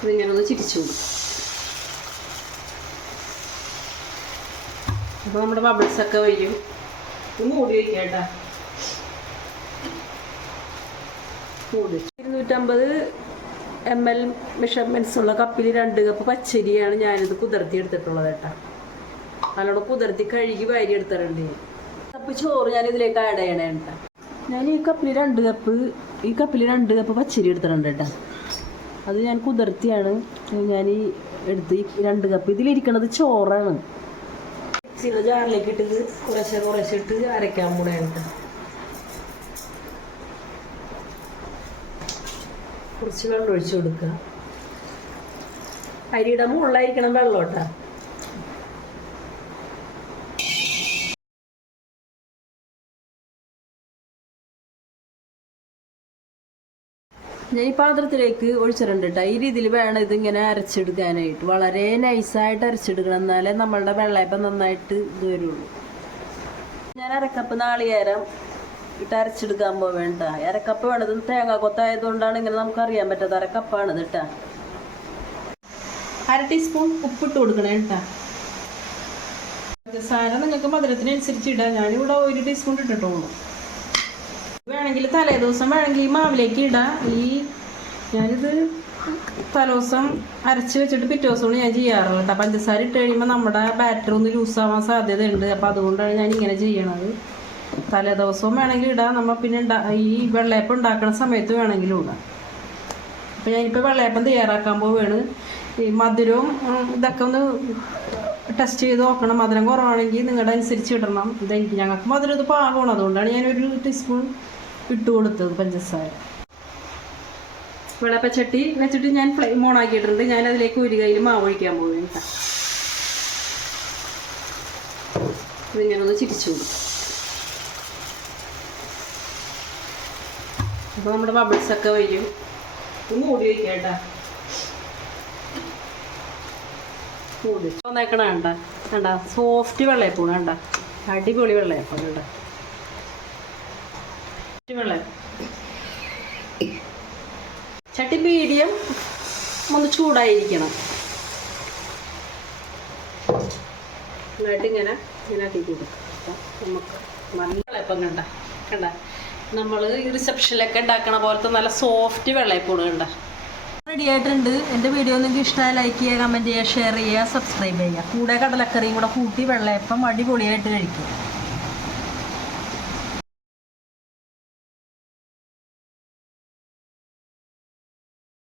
ഇതിങ്ങനെ ചിരിച്ചു അപ്പോൾ നമ്മുടെ ബബിൾസ് ഒക്കെ വരും. ഇത് മൂടി വയ്ക്കേട്ടാ മൂടി ഇരുന്നൂറ്റമ്പത് എം എൽ മെഷർമെന്റ്സ് ഉള്ള കപ്പിൽ രണ്ട് കപ്പ് പച്ചരിയാണ് ഞാനിത് കുതിർത്തി എടുത്തിട്ടുള്ളത് കേട്ടോ. നല്ലോണം കുതിർത്തി കഴുകി വാരി എടുത്തിട്ടുണ്ട്. കപ്പ് ചോറ് ഞാൻ ഇതിലേക്ക് ആഡ് ചെയ്യണേ കേട്ടോ. ഞാൻ ഈ കപ്പിൽ രണ്ട് കപ്പ് ഈ കപ്പിൽ രണ്ട് കപ്പ് പച്ചരി എടുത്തിട്ടുണ്ട് കേട്ടോ. അത് ഞാൻ കുതിർത്തിയാണ്. ഞാൻ ഈ എടുത്ത് രണ്ട് കപ്പ് ഇതിലിരിക്കണത് ചോറാണ്. മിക്സിയുടെ ജാറിലേക്ക് ഇട്ട് കുറേശ്ശെ കുറേശ്ശെ ഇട്ട് അരയ്ക്കാൻ കൂടെ കുറച്ച് വെള്ളം ഒഴിച്ചു കൊടുക്കുക അരിയുടെ മുകളിലായിരിക്കണം വെള്ളം കേട്ടോ ഞാൻ ഈ പാത്രത്തിലേക്ക് ഒഴിച്ചിട്ടുണ്ട് കേട്ടോ ഈ രീതിയിൽ വേണം ഇതിങ്ങനെ അരച്ചെടുക്കാനായിട്ട്. വളരെ നൈസായിട്ട് അരച്ചെടുക്കണം. എന്നാലേ നമ്മളുടെ വെള്ളയപ്പം നന്നായിട്ട് ഇത് വരുള്ളൂ. ഞാൻ അരക്കപ്പ് നാളികേരം ഇട്ട് അരച്ചെടുക്കാൻ പോവേണ്ട. അരക്കപ്പ് വേണത് തേങ്ങ കൊത്തായതുകൊണ്ടാണ് ഇങ്ങനെ നമുക്ക് അറിയാൻ പറ്റാത്ത അരക്കപ്പാണ് ഇത് കേട്ടോ അര ടീസ്പൂൺ ഉപ്പിട്ട് കൊടുക്കണേ കേട്ടാ പഞ്ചസാര നിങ്ങൾക്ക് മധുരത്തിനനുസരിച്ച് ഇടാം. ഞാനിവിടെ ഒരു ടീസ്പൂൺ ഇട്ടിട്ടുള്ളൂ. വേണമെങ്കിൽ തലേ ദിവസം വേണമെങ്കിൽ ഈ മാവിലേക്ക് ഇടാം. ഈ ഞാനിത് തലേദിവസം അരച്ച് വെച്ചിട്ട് പിറ്റേ ദിവസമാണ് ഞാൻ ചെയ്യാറുള്ളത് കേട്ടോ. പഞ്ചസാര ഇട്ട് കഴിയുമ്പോൾ നമ്മുടെ ബാറ്ററി ഒന്ന് ലൂസാവാൻ സാധ്യതയുണ്ട്. അപ്പോൾ അതുകൊണ്ടാണ് ഞാൻ ഇങ്ങനെ ചെയ്യണത്. തലേ ദിവസവും വേണമെങ്കിൽ ഇടാം. നമ്മൾ പിന്നെ ഈ വെള്ളയപ്പം ഉണ്ടാക്കുന്ന സമയത്ത് വേണമെങ്കിലും ഇടാം. അപ്പോൾ ഞാനിപ്പോൾ വെള്ളയപ്പം തയ്യാറാക്കാൻ പോവുകയാണ് ഈ മധുരവും ഇതൊക്കെ ഒന്ന് ടെസ്റ്റ് ചെയ്ത് നോക്കണം. മധുരം കുറവാണെങ്കിൽ നിങ്ങളുടെ അനുസരിച്ച് ഇടണം. ഇതെനിക്ക് ഞങ്ങൾക്ക് മധുരം ഇത് പാകമാണ്. അതുകൊണ്ടാണ് ഞാനൊരു ടീസ്പൂൺ ഇട്ട് കൊടുത്തത് പഞ്ചസാര. വെള്ളപ്പച്ചട്ടി വെച്ചിട്ട് ഞാൻ ഫ്ലെയിം ഓൺ ആക്കിയിട്ടുണ്ട് ഞാൻ അതിലേക്ക് ഒരു കയ്യിൽ മാവ് ഒഴിക്കാൻ പോകും കേട്ടോ. ഒന്ന് ചിരിച്ചു അപ്പോൾ നമ്മുടെ ബബിൾസ് ഒക്കെ വരും. ഇത് മൂടി വയ്ക്കാം കേട്ടോ. മൂടി ഒന്നേക്കണ വേണ്ട വേണ്ട സോഫ്റ്റ് വെള്ളയപ്പൂണ് വേണ്ട അടിപൊളി വെള്ളയപ്പം വേണ്ട വെള്ളയപ്പം ചട്ടി മീഡിയം ഒന്ന് ചൂടായിരിക്കണം. നന്നായിട്ട് ഇങ്ങനെ കൊടുക്കും. നമുക്ക് വെള്ളയപ്പം കണ്ട കണ്ട. നമ്മൾ ഈ റിസപ്ഷനിലൊക്കെ ഉണ്ടാക്കണ പോലത്തെ നല്ല സോഫ്റ്റ് വെള്ളയപ്പൂണ് കണ്ട. റെഡി ആയിട്ടുണ്ട്. എന്റെ വീഡിയോ നിങ്ങൾക്ക് ഇഷ്ടമായ ലൈക്ക് ചെയ്യുക കമന്റ് ചെയ്യുക ഷെയർ ചെയ്യുക സബ്സ്ക്രൈബ് ചെയ്യുക. കൂടെ കടലക്കറിയും കൂടെ കൂട്ടി വെള്ളയപ്പം അടിപൊളിയായിട്ട് കഴിക്കും.